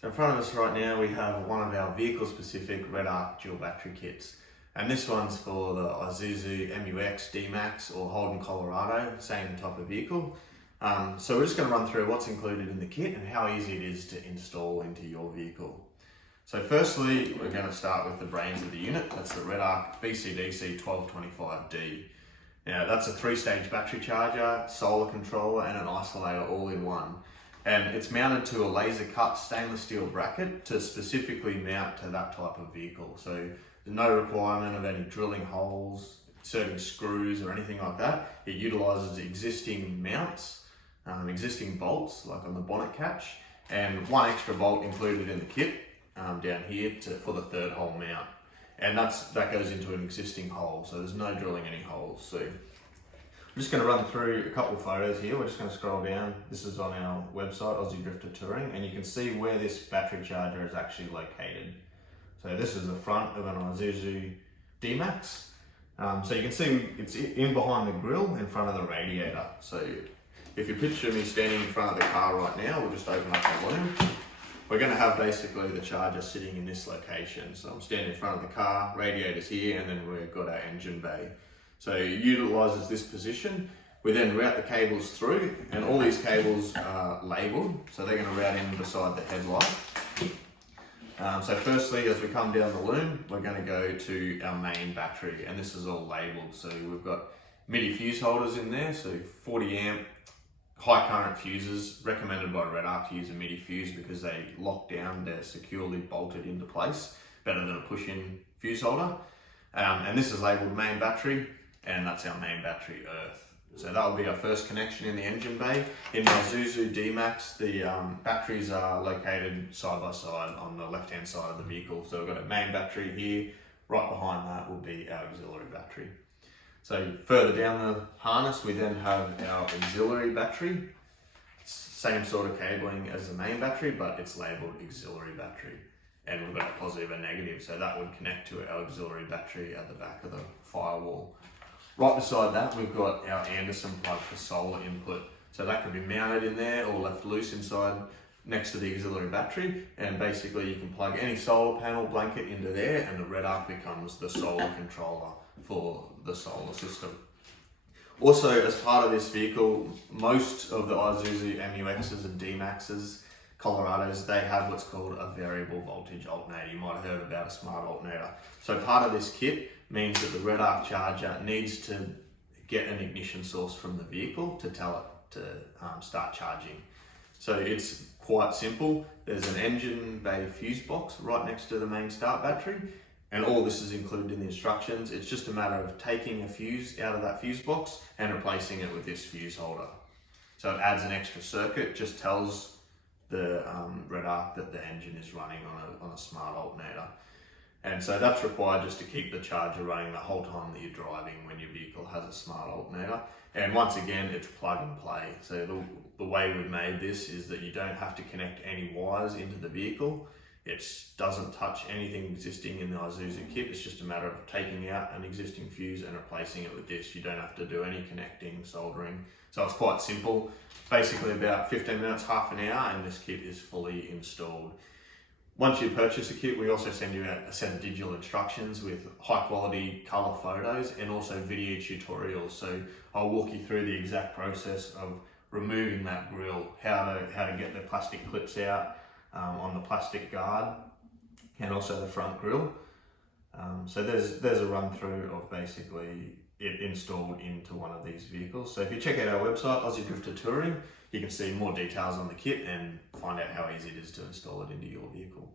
So in front of us right now we have one of our vehicle-specific Redarc dual battery kits. And this one's for the Isuzu Dmax or Holden Colorado, same type of vehicle. So we're just going to run through what's included in the kit and how easy it is to install into your vehicle. So firstly, we're going to start with the brains of the unit. That's the Redarc BCDC 1225D. Now that's a 3-stage battery charger, solar controller and an isolator all in one. And it's mounted to a laser cut stainless steel bracket to specifically mount to that type of vehicle. So there's no requirement of any drilling holes, inserting screws or anything like that. It utilizes existing mounts, existing bolts like on the bonnet catch, and one extra bolt included in the kit down here for the third hole mount. And that goes into an existing hole, so there's no drilling any holes. So I'm just going to run through a couple of photos here. We're just going to scroll down. This is on our website, Aussie Drifter Touring, and you can see where this battery charger is actually located. So this is the front of an Isuzu Dmax. So you can see it's in behind the grille in front of the radiator. So if you picture me standing in front of the car right now, we'll just open up the loom. We're going to have basically the charger sitting in this location. So I'm standing in front of the car, radiator's here, and then we've got our engine bay. So it utilises this position. We then route the cables through, and all these cables are labelled, so they're going to route in beside the headlight. So firstly, as we come down the loom, we're going to go to our main battery, and this is all labelled. So we've got MIDI fuse holders in there, so 40 amp high current fuses, recommended by Redarc to use a MIDI fuse because they lock down, they're securely bolted into place, better than a push-in fuse holder. And this is labelled main battery, and that's our main battery earth. So that will be our first connection in the engine bay. In the Isuzu Dmax, the batteries are located side by side on the left-hand side of the vehicle. So we've got a main battery here, right behind that will be our auxiliary battery. So further down the harness, we then have our auxiliary battery. Same sort of cabling as the main battery, but it's labelled auxiliary battery. And we've got a positive and negative, so that would connect to our auxiliary battery at the back of the firewall. Right beside that, we've got our Anderson plug for solar input. So that can be mounted in there or left loose inside next to the auxiliary battery. And basically you can plug any solar panel blanket into there, and the Redarc becomes the solar controller for the solar system. Also, as part of this vehicle, most of the Isuzu MUXs and Dmaxs, Colorados, they have what's called a variable voltage alternator. You might have heard about a smart alternator. So part of this kit means that the Redarc charger needs to get an ignition source from the vehicle to tell it to start charging. So it's quite simple. There's an engine bay fuse box right next to the main start battery, and all this is included in the instructions. It's just a matter of taking a fuse out of that fuse box and replacing it with this fuse holder. So it adds an extra circuit, just tells the Redarc that the engine is running on a smart alternator. And so that's required just to keep the charger running the whole time that you're driving when your vehicle has a smart alternator. And once again, it's plug and play. So the way we've made this is that you don't have to connect any wires into the vehicle. It doesn't touch anything existing in the Isuzu kit. It's just a matter of taking out an existing fuse and replacing it with this. You don't have to do any connecting, soldering. So it's quite simple. Basically about 15 minutes, half an hour, and this kit is fully installed. Once you purchase a kit, we also send you out a set of digital instructions with high quality color photos and also video tutorials. So I'll walk you through the exact process of removing that grille, how to get the plastic clips out on the plastic guard, and also the front grille. So there's a run through of basically it installed into one of these vehicles. So if you check out our website, Aussie Drifter Touring, you can see more details on the kit and find out how easy it is to install it into your vehicle.